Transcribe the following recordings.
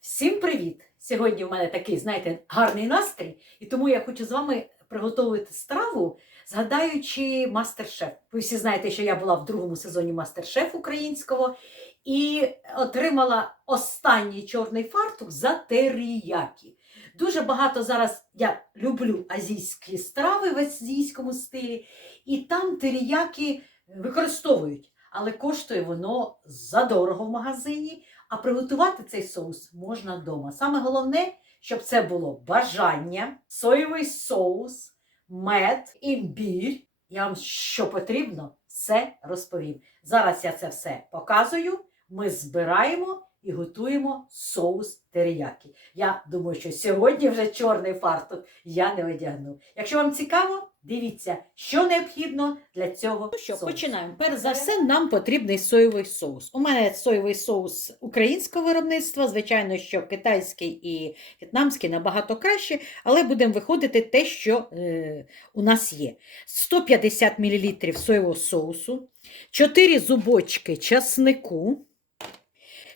Всім привіт! Сьогодні в мене такий, знаєте, гарний настрій, і тому я хочу з вами приготувати страву, згадаючи мастер-шеф. Ви всі знаєте, що я була в другому сезоні мастер-шеф українського і отримала останній чорний фартук за теріякі. Дуже багато зараз я люблю азійські страви в азійському стилі, і там теріякі використовують, але коштує воно задорого в магазині. А приготувати цей соус можна вдома. Саме головне, щоб це було бажання, соєвий соус, мед, імбір. Я вам що потрібно, все розповім. Зараз я це все показую. Ми збираємо і готуємо соус теріякі. Я думаю, що сьогодні вже чорний фартук я не одягну. Якщо вам цікаво, дивіться, що необхідно для цього. Ну що, соусу. починаємо. Перш за все, нам потрібний соєвий соус. У мене соєвий соус українського виробництва, звичайно, що китайський і в'єтнамський набагато краще, але будемо виходити те, що е, у нас є. 150 мл соєвого соусу, 4 зубочки часнику.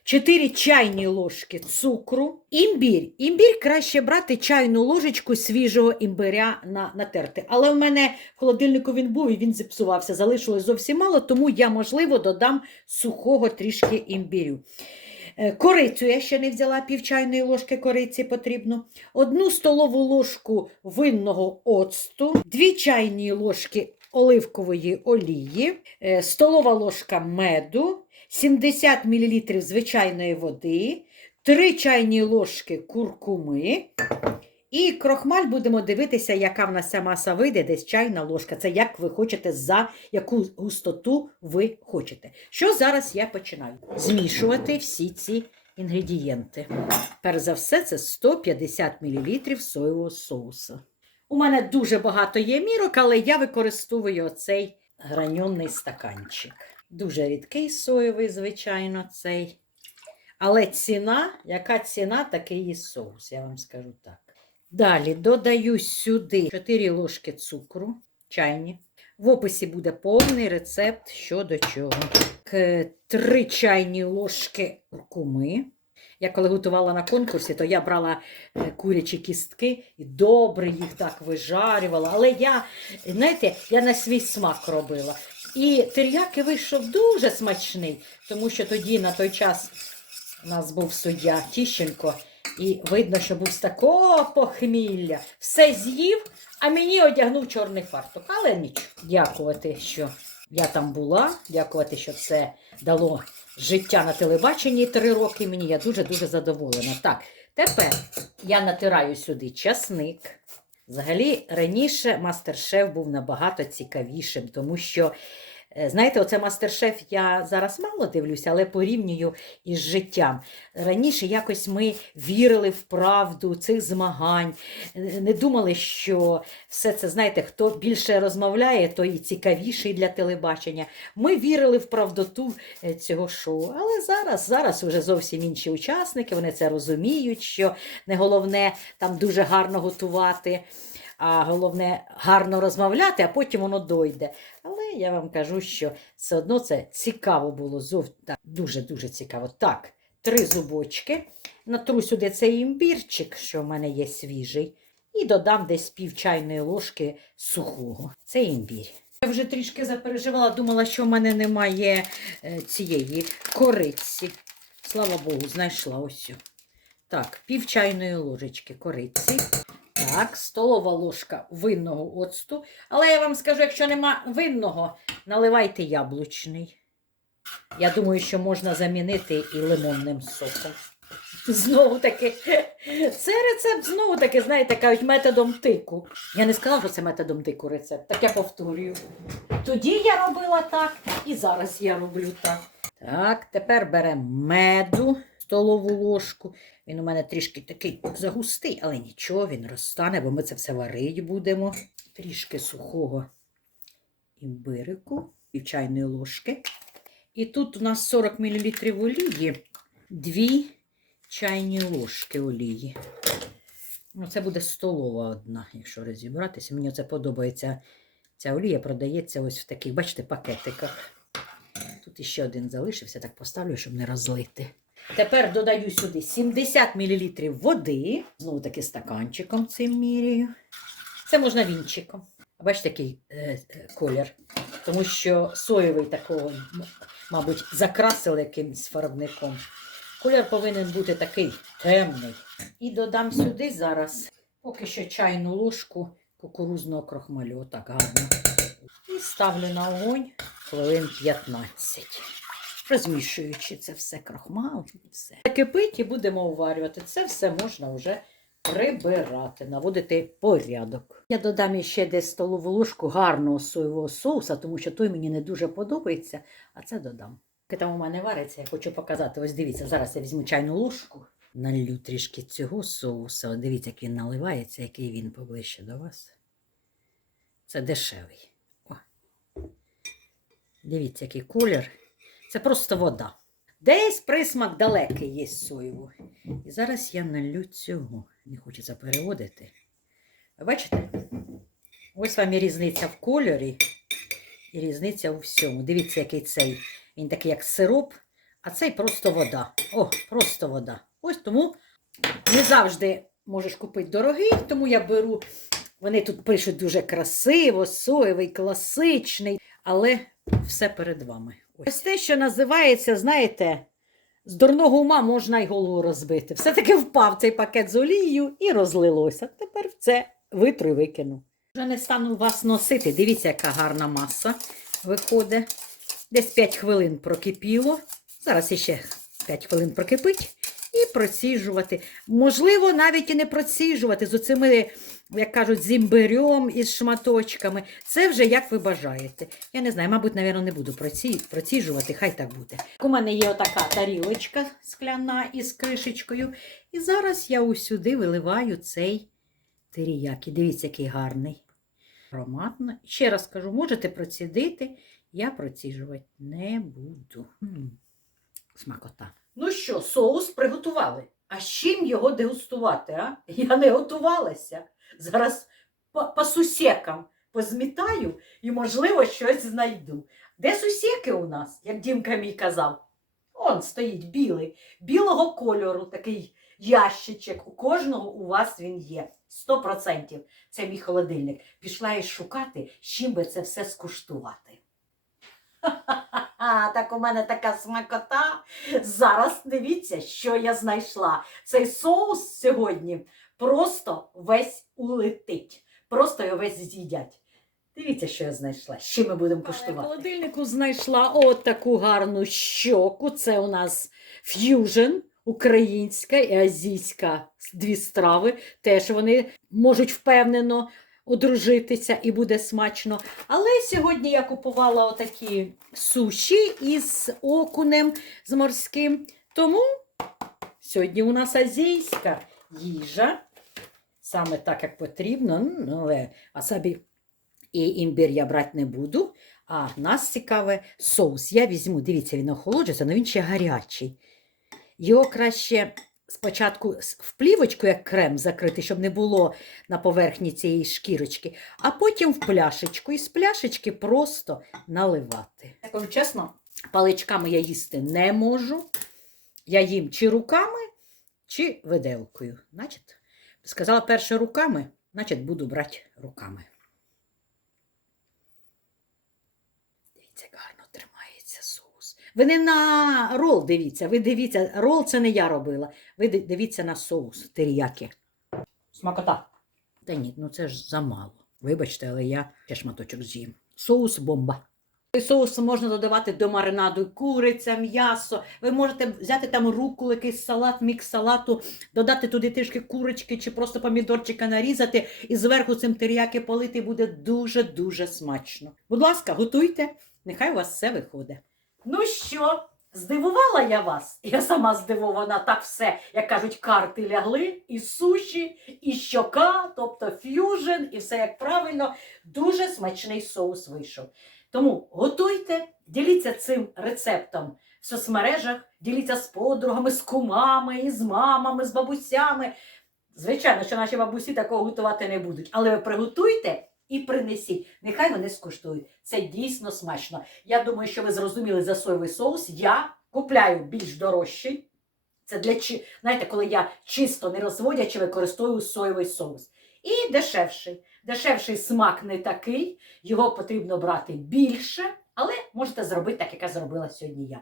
4 чайні ложки цукру, імбір. Імбір краще брати чайну ложечку свіжого імбиря на, натерти. Але в мене в холодильнику він був і він зіпсувався. Залишилось зовсім мало, тому я, можливо, додам сухого трішки імбірю. Е, Корицю я ще не взяла, пів чайної ложки кориці потрібно. Одну столову ложку винного оцту, дві чайні ложки оливкової олії, е, столова ложка меду, 70 мл звичайної води, 3 чайні ложки куркуми. І крохмаль будемо дивитися, яка в нас ця маса вийде, десь чайна ложка. Це як ви хочете, за яку густоту ви хочете. Що зараз я починаю? Змішувати всі ці інгредієнти. Перш за все, це 150 мл соєвого соусу. У мене дуже багато є мірок, але я використовую оцей граньонний стаканчик. Дуже рідкий соєвий, звичайно, цей. Але ціна, яка ціна, такий і соус, я вам скажу так. Далі додаю сюди 4 ложки цукру, чайні. В описі буде повний рецепт що до чого. 3 чайні ложки куркуми. Я коли готувала на конкурсі, то я брала е, курячі кістки і добре їх так вижарювала. Але я, знаєте, я на свій смак робила. І тер'яки вийшов дуже смачний, тому що тоді на той час у нас був суддя Тіщенко, і видно, що був з такого похмілля. Все з'їв, а мені одягнув чорний фартук. Але нічого. Дякувати, що я там була, дякувати, що це дало життя на телебаченні три роки мені. Я дуже-дуже задоволена. Так, тепер я натираю сюди часник. Взагалі, раніше мастер-шеф був набагато цікавішим, тому що, знаєте, оце мастер-шеф я зараз мало дивлюся, але порівнюю із життям. Раніше якось ми вірили в правду цих змагань, е, не думали, що все це, знаєте, хто більше розмовляє, той і цікавіший для телебачення. Ми вірили в правдоту е, цього шоу. Але зараз, зараз вже зовсім інші учасники, вони це розуміють, що не головне там дуже гарно готувати, а головне гарно розмовляти, а потім воно дойде. Але я вам кажу, що все одно це цікаво було. Дуже-дуже цікаво. Так, три зубочки. Натру сюди цей імбірчик, що в мене є свіжий, і додам десь пів чайної ложки сухого. Це імбір. Я вже трішки запереживала, думала, що в мене немає е, цієї кориці. Слава Богу, знайшла ось. Так, пів чайної ложечки кориці. Так, столова ложка винного оцту. Але я вам скажу, якщо нема винного, наливайте яблучний. Я думаю, що можна замінити і лимонним соком. Знову таки, це рецепт знову таки, знаєте, кажуть, методом тику. Я не сказала, що це методом тику рецепт, так я повторюю. Тоді я робила так, і зараз я роблю так. Так, тепер беремо меду, столову ложку. Він у мене трішки такий загустий, але нічого, він розтане, бо ми це все варити будемо. Трішки сухого імбирику, пів чайної ложки. І тут у нас 40 мл олії, 2 чайні ложки олії. Ну, це буде столова одна, якщо розібратися. Мені це подобається. Ця олія продається ось в таких, бачите, пакетиках. Тут іще один залишився, так поставлю, щоб не розлити. Тепер додаю сюди 70 мл води. Знову таки стаканчиком цим міряю. Це можна вінчиком. Бачите, який е, е, колір. Тому що соєвий такого, мабуть, закрасили якимось фарбником. Колір повинен бути такий темний. І додам сюди зараз поки що чайну ложку кукурузного крохмалю. Отак гарно. І ставлю на огонь хвилин 15. Розмішуючи це все крохмал і все. Кипить і будемо уварювати. Це все можна вже прибирати, наводити порядок. Я додам ще десь столову ложку гарного соєвого соуса, тому що той мені не дуже подобається, а це додам. Поки там у мене вариться, я хочу показати. Ось дивіться, зараз я візьму чайну ложку, налью трішки цього соуса. От дивіться, як він наливається, який він поближче до вас. Це дешевий. О. Дивіться, який колір. Це просто вода. Десь присмак далекий є соєву. І зараз я налью цього. Не хочеться переводити. Бачите? Ось вам і різниця в кольорі і різниця у всьому. Дивіться, який цей. Він такий, як сироп, а цей просто вода. О, просто вода. Ось тому не завжди можеш купити дорогий, тому я беру. Вони тут пишуть дуже красиво, соєвий, класичний, але все перед вами. Ось те, що називається, знаєте, з дурного ума можна й голову розбити. Все-таки впав цей пакет з олією і розлилося. Тепер це витру і викину. Вже не стану вас носити. Дивіться, яка гарна маса виходить. Десь 5 хвилин прокипіло. Зараз іще 5 хвилин прокипить і проціжувати. Можливо, навіть і не проціжувати з оцими, як кажуть, з імбирем із шматочками. Це вже як ви бажаєте. Я не знаю, мабуть, навірно, не буду проці... проціжувати, хай так буде. У мене є отака тарілочка скляна із кришечкою. І зараз я усюди виливаю цей теріякі. Дивіться, який гарний. Ароматно. Ще раз кажу, можете процідити. Я проціжувати не буду. Смакота. Ну що, соус приготували. А з чим його дегустувати, а? Я не готувалася. Зараз по, по сусекам позмітаю і, можливо, щось знайду. Де сусеки у нас, як Дімка мій казав? Он стоїть білий, білого кольору, такий ящичок. У кожного у вас він є. Сто процентів. Це мій холодильник. Пішла я шукати, з чим би це все скуштувати. Ха-ха-ха, так у мене така смакота. Зараз дивіться, що я знайшла. Цей соус сьогодні просто весь улетить. Просто його весь з'їдять. Дивіться, що я знайшла. Чим ми будемо куштувати. В холодильнику знайшла от таку гарну щоку. Це у нас ф'южн. Українська і азійська дві страви. Теж вони можуть впевнено одружитися і буде смачно. Але сьогодні я купувала отакі суші із окунем з морським. Тому сьогодні у нас азійська їжа. Саме так, як потрібно. Але асабі і імбір я брати не буду. А нас цікаве соус. Я візьму, дивіться, він охолоджується, але він ще гарячий. Його краще спочатку в плівочку, як крем закрити, щоб не було на поверхні цієї шкірочки, а потім в пляшечку. І з пляшечки просто наливати. Я кажу чесно, паличками я їсти не можу. Я їм чи руками, чи виделкою. Значить, сказала перше руками, значить буду брати руками. Дивіться, гарно. Ви не на рол дивіться, ви дивіться, рол це не я робила. Ви дивіться на соус теріякі. Смакота. Та ні, ну це ж замало. Вибачте, але я ще шматочок з'їм. Соус бомба. Соус можна додавати до маринаду куриця, м'ясо. Ви можете взяти там руку, якийсь салат, мікс салату, додати туди трішки курочки чи просто помідорчика нарізати і зверху цим теріяки полити буде дуже-дуже смачно. Будь ласка, готуйте, нехай у вас все виходить. Ну що, здивувала я вас? Я сама здивована, так все, як кажуть, карти лягли, і суші, і щока, тобто ф'южн, і все як правильно. Дуже смачний соус вийшов. Тому готуйте, діліться цим рецептом в соцмережах, діліться з подругами, з кумами, і з мамами, з бабусями. Звичайно, що наші бабусі такого готувати не будуть, але ви приготуйте і принесіть. Нехай вони скуштують. Це дійсно смачно. Я думаю, що ви зрозуміли за соєвий соус. Я купляю більш дорожчий, Це для знаєте, коли я чисто не розводячи використовую соєвий соус. І дешевший. Дешевший смак не такий, його потрібно брати більше, але можете зробити так, як я зробила сьогодні я.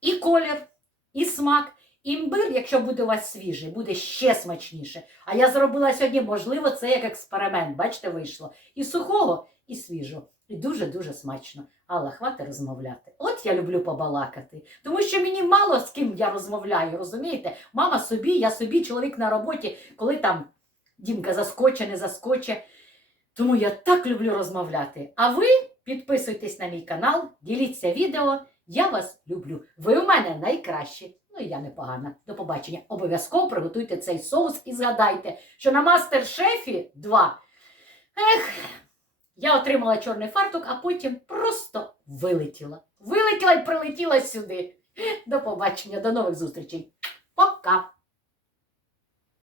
І колір, і смак. Імбир, якщо буде у вас свіжий, буде ще смачніше. А я зробила сьогодні, можливо, це як експеримент. Бачите, вийшло. І сухого, і свіжого. І дуже-дуже смачно. Алла, хватить розмовляти. От я люблю побалакати. Тому що мені мало з ким я розмовляю, розумієте? Мама собі, я собі, чоловік на роботі, коли там Дімка заскоче, не заскоче. Тому я так люблю розмовляти. А ви підписуйтесь на мій канал, діліться відео. Я вас люблю. Ви у мене найкращі. Ну я непогана. До побачення. Обов'язково приготуйте цей соус і згадайте, що на мастер-шефі 2. Ех, я отримала чорний фартук, а потім просто вилетіла. Вилетіла і прилетіла сюди. До побачення, до нових зустрічей. Пока!